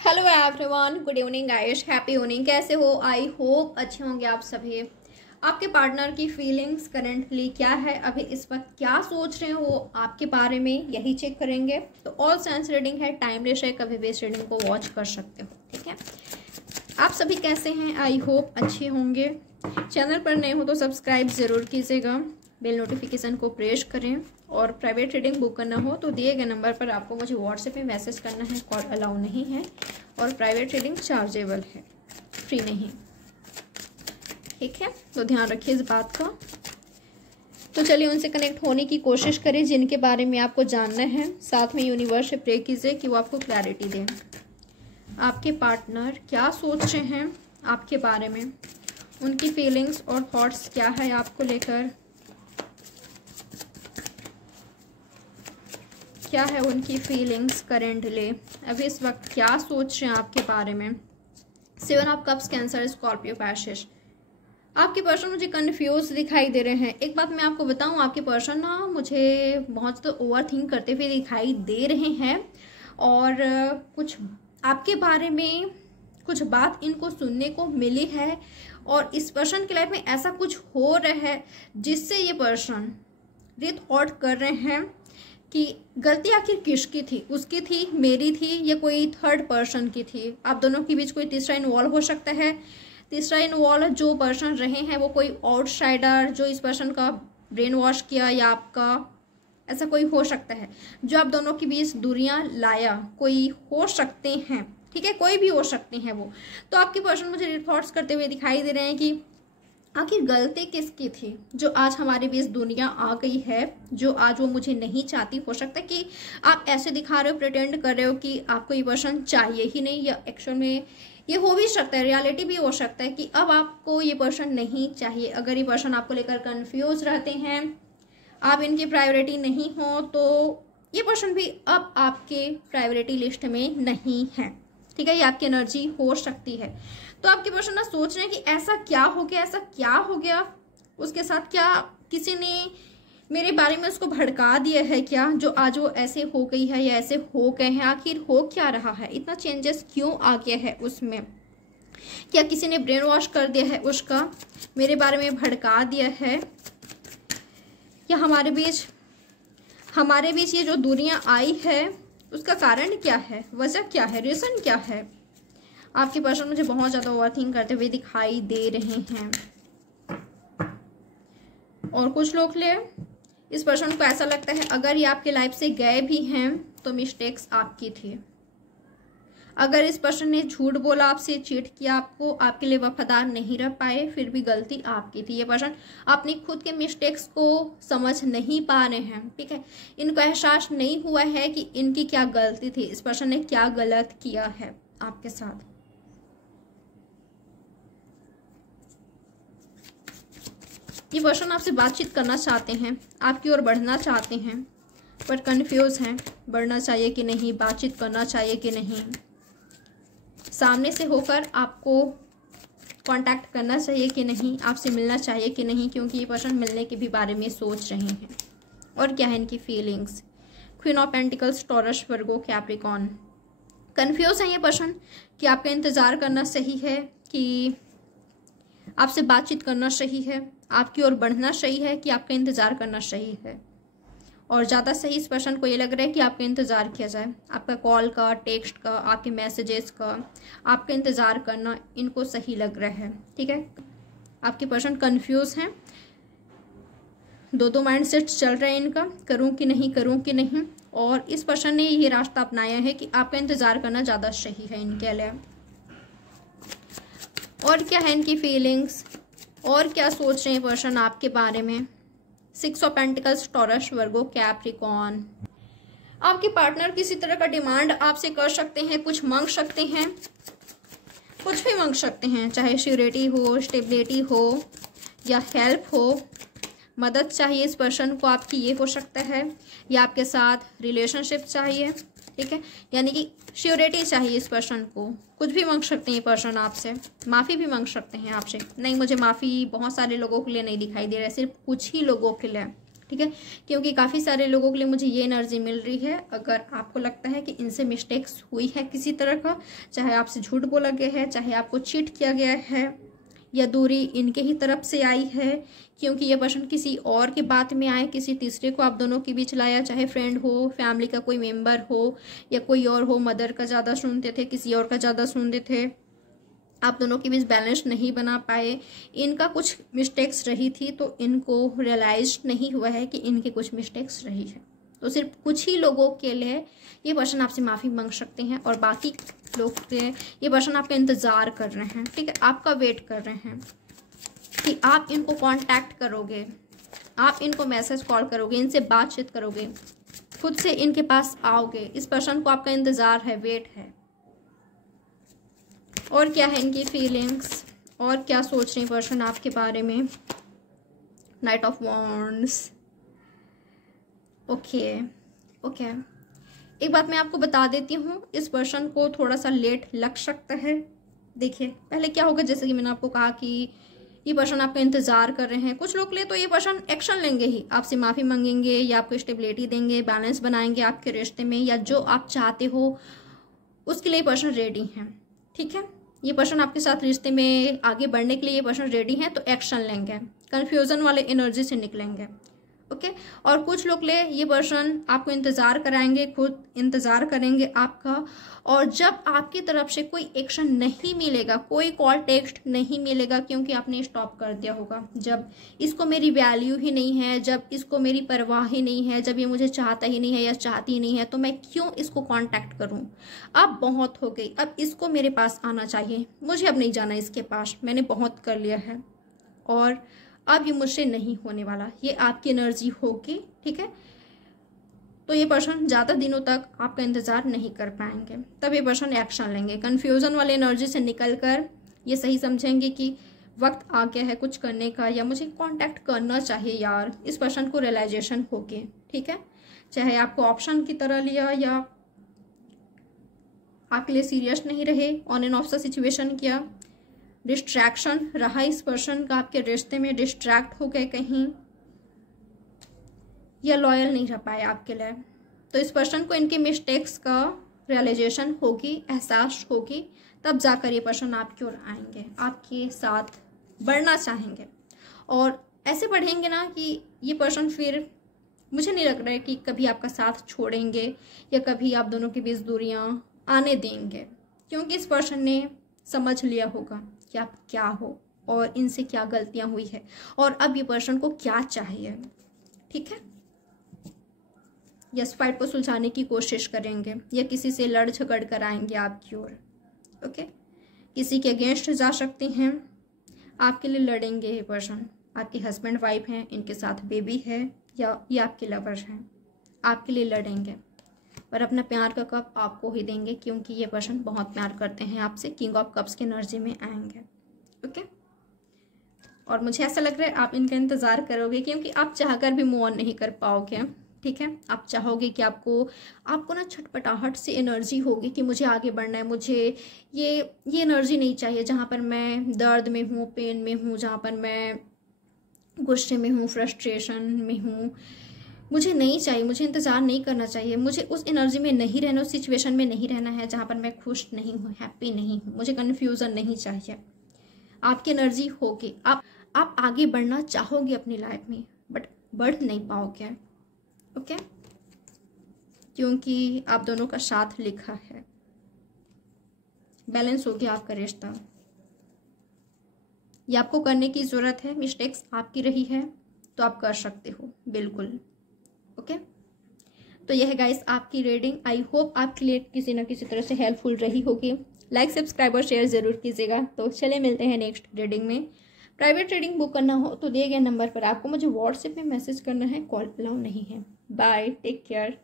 Hello everyone, good evening guys, happy evening. कैसे हो? I hope अच्छे होंगे आप सभी। आपके पार्टनर की फीलिंग्स करंटली क्या है, अभी इस वक्त क्या सोच रहे हो आपके बारे में, यही चेक करेंगे। तो ऑल साइंस रीडिंग है, टाइमलेस है, कभी भी इस रीडिंग को वॉच कर सकते हो। ठीक है, आप सभी कैसे हैं? आई होप अच्छे होंगे। चैनल पर नए हो तो सब्सक्राइब ज़रूर कीजिएगा, बेल नोटिफिकेशन को प्रेस करें। और प्राइवेट रीडिंग बुक करना हो तो दिए गए नंबर पर आपको मुझे व्हाट्सएप पे मैसेज करना है। कॉल अलाउ नहीं है और प्राइवेट रीडिंग चार्जेबल है, फ्री नहीं। ठीक है, तो ध्यान रखिए इस बात का। तो चलिए उनसे कनेक्ट होने की कोशिश करें जिनके बारे में आपको जानना है। साथ में यूनिवर्स से प्रे कीजिए कि वो आपको क्लैरिटी दें। आपके पार्टनर क्या सोच रहे हैं आपके बारे में, उनकी फीलिंग्स और थॉट्स क्या है आपको लेकर, क्या है उनकी फीलिंग्स करेंटली, अभी इस वक्त क्या सोच रहे हैं आपके बारे में। 7 ऑफ कप्स, कैंसर, स्कॉर्पियो, पैशेस। आपके पर्सन मुझे कंफ्यूज दिखाई दे रहे हैं। एक बात मैं आपको बताऊं, आपके पर्सन ना मुझे बहुत ज़्यादा ओवर थिंक करते हुए दिखाई दे रहे हैं और कुछ आपके बारे में कुछ बात इनको सुनने को मिली है और इस पर्सन की लाइफ में ऐसा कुछ हो रहा है जिससे ये पर्सन रीथॉट कर रहे हैं कि गलती आखिर किसकी थी, उसकी थी, मेरी थी, या कोई थर्ड पर्सन की थी। आप दोनों के बीच कोई तीसरा इन्वॉल्व हो सकता है। तीसरा इन्वॉल्व जो पर्सन रहे हैं वो कोई आउटसाइडर जो इस पर्सन का ब्रेन वॉश किया, या आपका ऐसा कोई हो सकता है जो आप दोनों के बीच दूरियां लाया, कोई हो सकते हैं। ठीक है, कोई भी हो सकते हैं वो। तो आपके पर्सन मुझे रिथॉट्स करते हुए दिखाई दे रहे हैं कि आखिर गलती किसकी थी जो आज हमारे बीच दुनिया आ गई है, जो आज वो मुझे नहीं चाहती। हो सकता है कि आप ऐसे दिखा रहे हो, प्रिटेंड कर रहे हो कि आपको ये पर्सन चाहिए ही नहीं, या एक्चुअल में ये हो भी सकता है, रियलिटी भी हो सकता है कि अब आपको ये पर्सन नहीं चाहिए। अगर ये पर्सन आपको लेकर कंफ्यूज रहते हैं, आप इनकी प्रायोरिटी नहीं हो, तो ये पर्सन भी अब आपके प्रायोरिटी लिस्ट में नहीं है। ठीक है, ये आपकी एनर्जी हो सकती है। तो आपके पर्सन ना सोच रहे हैं कि ऐसा क्या हो गया, ऐसा क्या हो गया उसके साथ, क्या किसी ने मेरे बारे में उसको भड़का दिया है क्या, जो आज वो ऐसे हो गई है या ऐसे हो गए हैं। आखिर हो क्या रहा है, इतना चेंजेस क्यों आ गया है उसमें? क्या किसी ने ब्रेन वॉश कर दिया है उसका, मेरे बारे में भड़का दिया है, या हमारे बीच ये जो दूरियां आई है उसका कारण क्या है, वजह क्या है, रीजन क्या है। आपके पर्सन मुझे बहुत ज़्यादा ओवरथिंक करते हुए दिखाई दे रहे हैं। और कुछ लोग ले इस पर्सन को ऐसा लगता है अगर ये आपके लाइफ से गए भी हैं तो मिस्टेक्स आपकी थी। अगर इस पर्सन ने झूठ बोला, आपसे चीट किया, आपको आपके लिए वफादार नहीं रह पाए, फिर भी गलती आपकी थी। ये पर्सन अपनी खुद के मिस्टेक्स को समझ नहीं पा रहे हैं। ठीक है, इनको एहसास नहीं हुआ है कि इनकी क्या गलती थी, इस पर्सन ने क्या गलत किया है आपके साथ। ये पर्सन आपसे बातचीत करना चाहते हैं, आपकी ओर बढ़ना चाहते हैं, पर कंफ्यूज हैं, बढ़ना चाहिए कि नहीं, बातचीत करना चाहिए कि नहीं, सामने से होकर आपको कांटेक्ट करना चाहिए कि नहीं, आपसे मिलना चाहिए कि नहीं, क्योंकि ये पर्सन मिलने के भी बारे में सोच रहे हैं। और क्या है इनकी feelings? Queen of pentacles, taurus, Virgo, Capricorn. Confuse है ये पर्सन कि आपका इंतज़ार करना सही है, कि आपसे बातचीत करना सही है, आपकी ओर बढ़ना सही है, कि आपका इंतज़ार करना सही है। और ज़्यादा सही इस पर्सन को ये लग रहा है कि आपका इंतज़ार किया जाए, आपका कॉल का, टेक्स्ट का, आपके मैसेजेस का, आपका इंतज़ार करना इनको सही लग रहा है। ठीक है, आपके पर्सन कंफ्यूज हैं, दो माइंड सेट चल रहे हैं इनका, करूं कि नहीं, करूं कि नहीं। और इस पर्सन ने ये रास्ता अपनाया है कि आपका इंतज़ार करना ज़्यादा सही है इनके लिए। और क्या है इनकी फीलिंग्स, और क्या सोच रहे हैं पर्सन आपके बारे में? 6 of pentacles, taurus, Virgo, Capricorn. आपके पार्टनर किसी तरह का डिमांड आपसे कर सकते हैं, कुछ मांग सकते हैं, कुछ भी मांग सकते हैं, चाहे श्योरिटी हो, स्टेबिलिटी हो, या हेल्प हो, मदद चाहिए इस पर्सन को आपकी, ये हो सकता है, या आपके साथ रिलेशनशिप चाहिए। ठीक है, यानी कि श्योरिटी चाहिए इस पर्सन को। कुछ भी मांग सकते हैं ये पर्सन आपसे, माफ़ी भी मांग सकते हैं आपसे। नहीं, मुझे माफ़ी बहुत सारे लोगों के लिए नहीं दिखाई दे रहा है, सिर्फ कुछ ही लोगों के लिए। ठीक है, क्योंकि काफ़ी सारे लोगों के लिए मुझे ये एनर्जी मिल रही है। अगर आपको लगता है कि इनसे मिस्टेक्स हुई है किसी तरह का, चाहे आपसे झूठ बोला गया है, चाहे आपको चीट किया गया है, या दूरी इनके ही तरफ से आई है, क्योंकि ये पर्सन किसी और की बात में आए, किसी तीसरे को आप दोनों के बीच लाया, चाहे फ्रेंड हो, फैमिली का कोई मेंबर हो या कोई और हो, मदर का ज़्यादा सुनते थे, किसी और का ज़्यादा सुनते थे, आप दोनों के बीच बैलेंस नहीं बना पाए, इनका कुछ मिस्टेक्स रही थी तो इनको रियलाइज नहीं हुआ है कि इनकी कुछ मिस्टेक्स रही है। तो सिर्फ कुछ ही लोगों के लिए ये पर्सन आपसे माफ़ी मांग सकते हैं, और बाकी लोग ये पर्सन आपका इंतज़ार कर रहे हैं, ठीक है, आपका वेट कर रहे हैं कि आप इनको कांटेक्ट करोगे, आप इनको मैसेज कॉल करोगे, इनसे बातचीत करोगे, खुद से इनके पास आओगे। इस पर्सन को आपका इंतज़ार है, वेट है। और क्या है इनकी फीलिंग्स, और क्या सोच रहे हैं पर्सन आपके बारे में। Night of wands. ओके, एक बात मैं आपको बता देती हूँ, इस पर्सन को थोड़ा सा लेट लग सकता है। देखिए पहले क्या होगा, जैसे कि मैंने आपको कहा कि ये पर्सन आपका इंतजार कर रहे हैं। कुछ लोग के लिए तो ये पर्सन एक्शन लेंगे ही, आपसे माफ़ी मांगेंगे या आपको स्टेबिलिटी देंगे, बैलेंस बनाएंगे आपके रिश्ते में, या जो आप चाहते हो उसके लिए पर्सन रेडी हैं, ठीक है। ये पर्सन आपके साथ रिश्ते में आगे बढ़ने के लिए ये पर्सन रेडी हैं, तो एक्शन लेंगे, कन्फ्यूजन वाले एनर्जी से निकलेंगे, ओके। और कुछ लोग ले ये पर्सन आपको इंतज़ार कराएंगे, खुद इंतज़ार करेंगे आपका, और जब आपकी तरफ से कोई एक्शन नहीं मिलेगा, कोई कॉल टेक्स्ट नहीं मिलेगा, क्योंकि आपने स्टॉप कर दिया होगा, जब इसको मेरी वैल्यू ही नहीं है, जब इसको मेरी परवाह ही नहीं है, जब ये मुझे चाहता ही नहीं है या चाहती ही नहीं है, तो मैं क्यों इसको कांटेक्ट करूं। अब बहुत हो गई, अब इसको मेरे पास आना चाहिए, मुझे अब नहीं जाना इसके पास, मैंने बहुत कर लिया है और अब ये मुझसे नहीं होने वाला। ये आपकी एनर्जी होगी, ठीक है। तो ये पर्सन ज़्यादा दिनों तक आपका इंतज़ार नहीं कर पाएंगे, तब ये पर्सन एक्शन लेंगे। कन्फ्यूज़न वाले एनर्जी से निकलकर ये सही समझेंगे कि वक्त आ गया है कुछ करने का, या मुझे कांटेक्ट करना चाहिए यार। इस पर्सन को रियलाइजेशन होगी, ठीक है। चाहे आपको ऑप्शन की तरह लिया या आपके लिए सीरियस नहीं रहे, ऑन एंड ऑफ सा सिचुएशन किया, डिस्ट्रैक्शन रहा इस पर्सन का आपके रिश्ते में, डिस्ट्रैक्ट हो गए कहीं, या लॉयल नहीं रह पाए आपके लिए, तो इस पर्सन को इनके मिस्टेक्स का रियलाइजेशन होगी, एहसास होगी, तब जाकर ये पर्सन आपकी ओर आएंगे, आपके साथ बढ़ना चाहेंगे। और ऐसे बढ़ेंगे ना कि ये पर्सन फिर, मुझे नहीं लग रहा है कि कभी आपका साथ छोड़ेंगे या कभी आप दोनों के बीच दूरियां आने देंगे, क्योंकि इस पर्सन ने समझ लिया होगा कि आप क्या हो और इनसे क्या गलतियां हुई है, और अब ये पर्सन को क्या चाहिए, ठीक है। यस, फाइट को सुलझाने की कोशिश करेंगे, या किसी से लड़ झगड़ कर आएंगे आपकी ओर, ओके। किसी के अगेंस्ट जा सकते हैं, आपके लिए लड़ेंगे ये पर्सन। आपके हस्बैंड वाइफ हैं, इनके साथ बेबी है, या ये आपके लवर्स हैं, आपके लिए लड़ेंगे, पर अपना प्यार का कप आपको ही देंगे, क्योंकि ये पर्सन बहुत प्यार करते हैं आपसे। किंग ऑफ कप्स की एनर्जी में आएंगे, ओके। और मुझे ऐसा लग रहा है आप इनका इंतज़ार करोगे, क्योंकि आप चाहकर भी मूव ऑन नहीं कर पाओगे, ठीक है। आप चाहोगे कि आपको ना छटपटाहट से एनर्जी होगी कि मुझे आगे बढ़ना है, मुझे ये एनर्जी नहीं चाहिए जहाँ पर मैं दर्द में हूँ, पेन में हूँ, जहाँ पर मैं गुस्से में हूँ, फ्रस्ट्रेशन में हूँ, मुझे नहीं चाहिए, मुझे इंतज़ार नहीं करना चाहिए, मुझे उस एनर्जी में नहीं रहना, उस सिचुएशन में नहीं रहना है जहाँ पर मैं खुश नहीं हूँ, हैप्पी नहीं हूँ, मुझे कन्फ्यूज़न नहीं चाहिए। आपकी एनर्जी होगी, आप आगे बढ़ना चाहोगे अपनी लाइफ में, बट बढ़ नहीं पाओगे, ओके, क्योंकि आप दोनों का साथ लिखा है। बैलेंस हो गया आपका रिश्ता, ये आपको करने की ज़रूरत है। मिस्टेक्स आपकी रही है तो आप कर सकते हो, बिल्कुल, ओके। तो यह है गाइस आपकी रीडिंग। आई होप आपके लिए किसी न किसी तरह से हेल्पफुल रही होगी। लाइक, सब्सक्राइब और शेयर ज़रूर कीजिएगा। तो चले मिलते हैं नेक्स्ट रीडिंग में। प्राइवेट रीडिंग बुक करना हो तो दिए गए नंबर पर आपको मुझे व्हाट्सएप में मैसेज करना है, कॉल अलाउ नहीं है। Bye, take care.